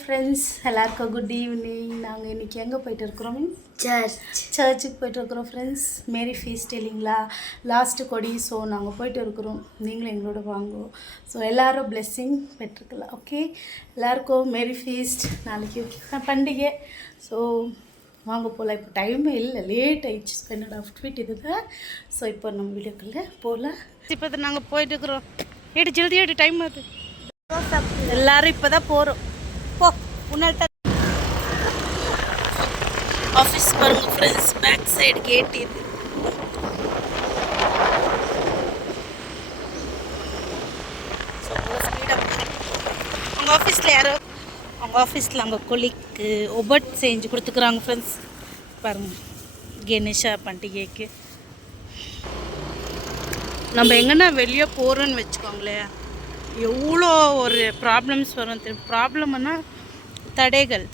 Friends எல்லாருக்கும் good evening. நாங்கள் இன்றைக்கி எங்கே போயிட்டு இருக்கிறோம்? சர்ச்சுக்கு போயிட்டு இருக்கிறோம் ஃப்ரெண்ட்ஸ். மேரி ஃபீஸ்ட் இல்லைங்களா, லாஸ்ட்டு கொடி. ஸோ நாங்கள் போயிட்டு இருக்கிறோம், நீங்களும் எங்களோட வாங்குவோம். ஸோ எல்லோரும் பிளெஸ்ஸிங் பெற்றுக்கலாம். ஓகே, எல்லாருக்கும் மேரி ஃபீஸ்ட். நாளைக்கு பண்டிகை. ஸோ வாங்க போகலாம். இப்போ டைமே இல்லை, லேட் ஆயிடுச்சு. என்னோட அவுட்ஃபிட் இது தான். ஸோ இப்போ நம்ம வீடியோக்குள்ளே போகலாம். இப்போ நாங்கள் போயிட்டு இருக்கிறோம். ஜல்தி டைம் ஆகுது. எல்லோரும் இப்போ தான் போகிறோம். போ முன்னாடி ஆஃபீஸ் பாருங்க ஃப்ரெண்ட்ஸ், பேக் சைடு கேட் இது. அவங்க ஆஃபீஸில் யாரோ, அவங்க ஆஃபீஸில் அவங்க கொலிக்கு ஒபட் செஞ்சு கொடுத்துக்குறாங்க ஃப்ரெண்ட்ஸ். பாருங்கள், கணேஷா பண்டிகைக்கு நம்ம எங்கன்னா வெளியே போகிறோன்னு வச்சுக்கோங்களேன், எவ்வளோ ஒரு ப்ராப்ளம்ஸ் வரும் தெரியும். ப்ராப்ளம்னா தடைகள்.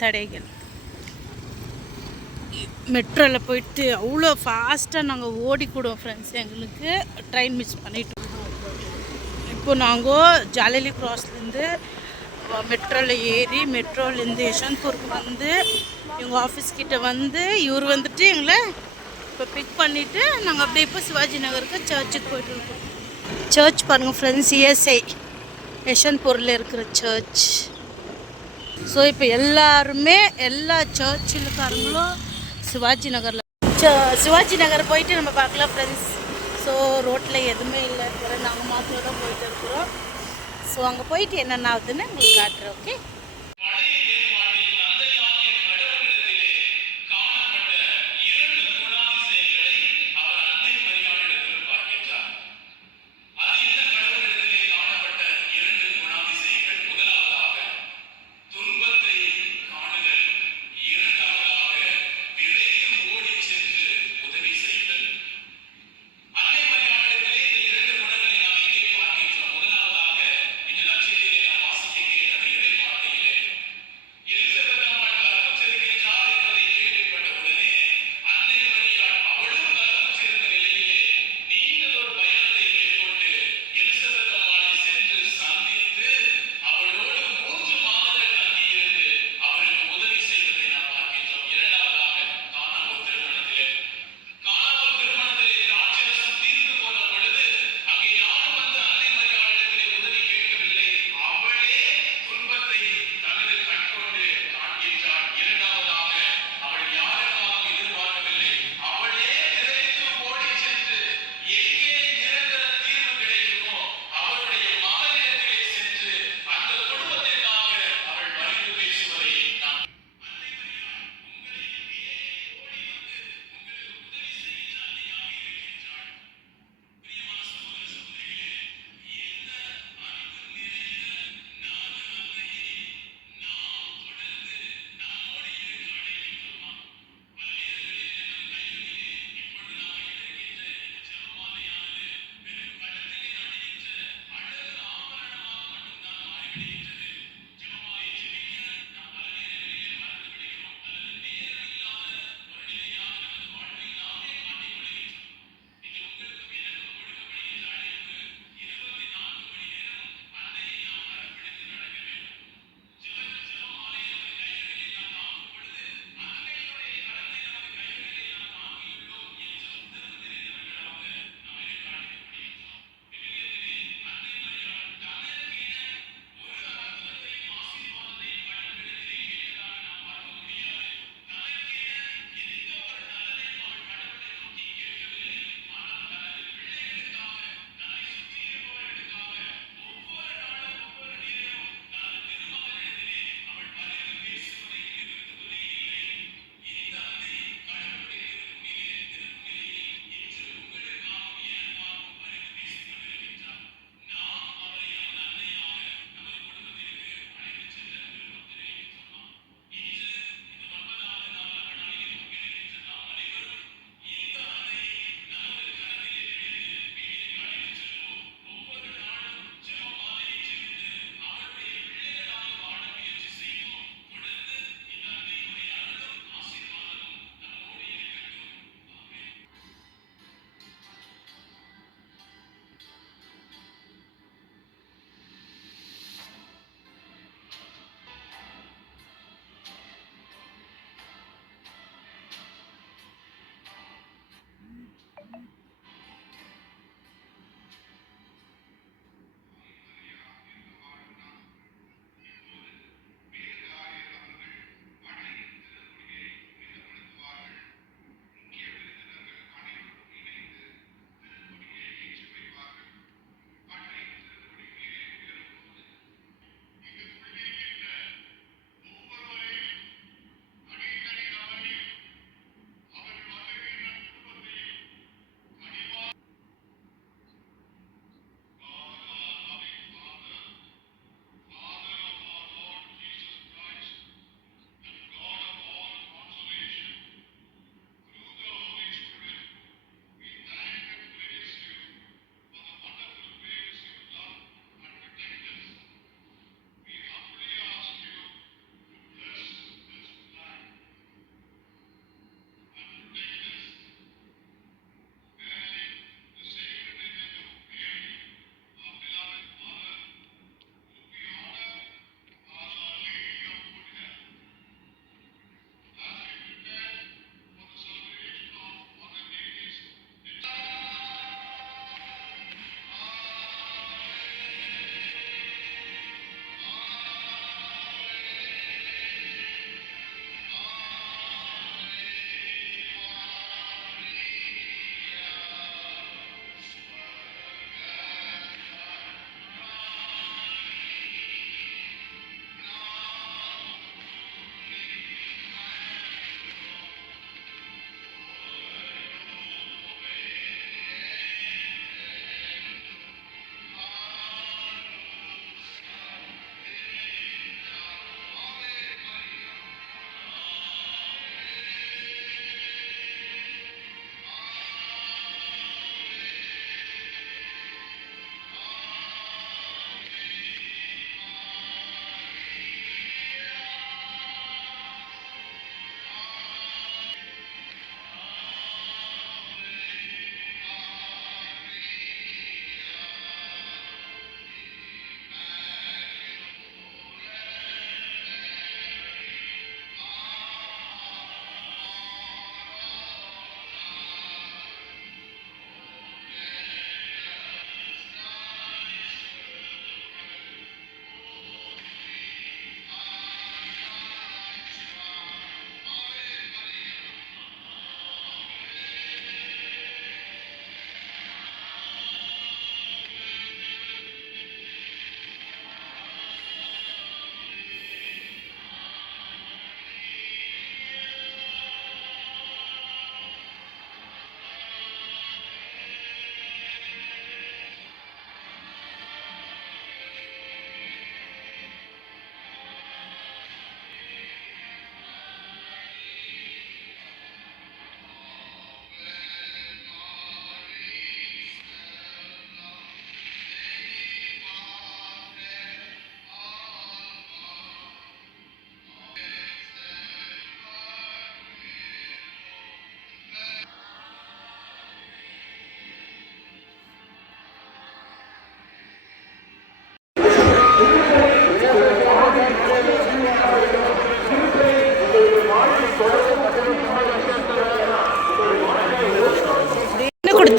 மெட்ரோவில் போயிட்டு அவ்வளோ ஃபாஸ்ட்டாக நாங்கள் ஓடிக்கூடுவோம் ஃப்ரெண்ட்ஸ். எங்களுக்கு ட்ரெயின் மிஸ் பண்ணிட்டோம். இப்போ நாங்கள் ஜாலலி க்ராஸ்லேருந்து மெட்ரோவில் ஏறி, மெட்ரோலேருந்து யஷ்வந்த்பூருக்கு வந்து எங்கள் ஆஃபீஸ்கிட்ட வந்து இவர் வந்துட்டு எங்களை இப்போ பிக் பண்ணிவிட்டு நாங்கள் அப்படியே இப்போ சிவாஜி நகருக்கு சர்ச்சுக்கு போய்ட்டு இருக்கோம். சர்ச் பாருங்கள் ஃப்ரெண்ட்ஸ், சிஎஸ்ஐ யஷ்வந்த்பூரில் இருக்கிற சர்ச். ஸோ இப்போ எல்லாருமே எல்லா சர்ச்சிலுக்காரங்களும் சிவாஜி நகர் போயிட்டு நம்ம பார்க்கலாம் ஃப்ரெண்ட்ஸ். ஸோ ரோட்டில் எதுவுமே இல்லை, நாங்கள் மாத்திரம் தான் போயிட்டு இருக்கிறோம். ஸோ அங்கே போயிட்டு என்னென்ன ஆகுதுன்னு உங்களுக்கு காட்டுறேன். ஓகே,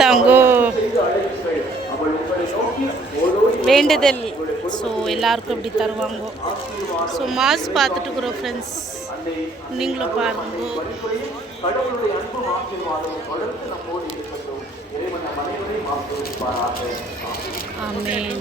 இந்தாங்கோ வேண்டுதல். ஸோ எல்லாருக்கும் இப்படி தருவாங்க. ஸோ மாஸ் பார்த்துட்டு இருக்கிறோம் ஃப்ரெண்ட்ஸ், நீங்களும் பாருங்க. ஆமென்.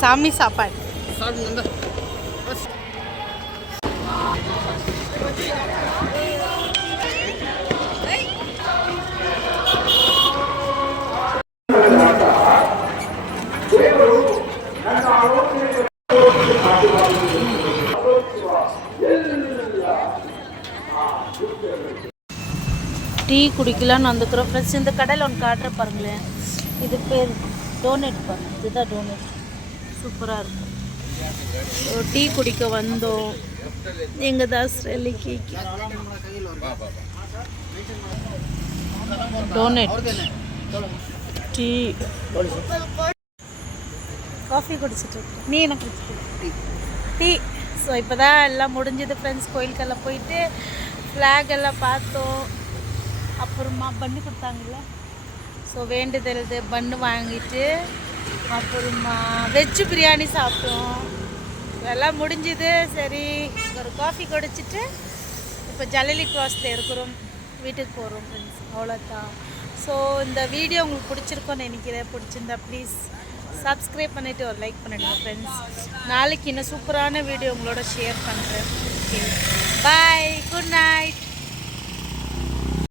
சாமி சாப்பாடு. டீ குடிக்கலான்னு வந்துக்கிறோம் ஃப்ரெண்ட்ஸ். இந்த கடையில் ஒன்று காட்டுற பாருங்களேன், இது பேர் டோனட் பாருங்க. இதுதான் டோனட், சூப்பராக இருக்கும். டீ குடிக்க வந்தோம். எங்கள் தாஸ்ரலிக்கு டோனட் டீ காஃபி குடிச்சிட்டு நீ என்ன குடிச்சிட்டு டீ. ஸோ இப்போ தான் எல்லாம் முடிஞ்சது ஃப்ரெண்ட்ஸ். கோயிலுக்கெல்லாம் போயிட்டு ஃப்ளாக் எல்லாம் பார்த்தோம். அப்புறமா பண்ணு கொடுத்தாங்கல்ல, ஸோ வேண்டுதல் பண்ணு வாங்கிட்டு அப்புறமா வெஜ்ஜு பிரியாணி சாப்பிட்டோம். எல்லாம் முடிஞ்சுது. சரி ஒரு காஃபி குடிச்சிட்டு இப்போ ஜலலி கிராஸில் இருக்கிறோம், வீட்டுக்கு போகிறோம் ஃப்ரெண்ட்ஸ். அவ்வளோதான். ஸோ இந்த வீடியோ உங்களுக்கு பிடிச்சிருக்கோன்னு நினைக்கிறேன். பிடிச்சிருந்தா ப்ளீஸ் சப்ஸ்கிரைப் பண்ணிவிட்டு ஒரு லைக் பண்ணிடுங்க ஃப்ரெண்ட்ஸ். நாளைக்கு இன்னும் சூப்பரான வீடியோ உங்களோட ஷேர் பண்ணுறேன். ஓகே, பாய், குட் நைட்.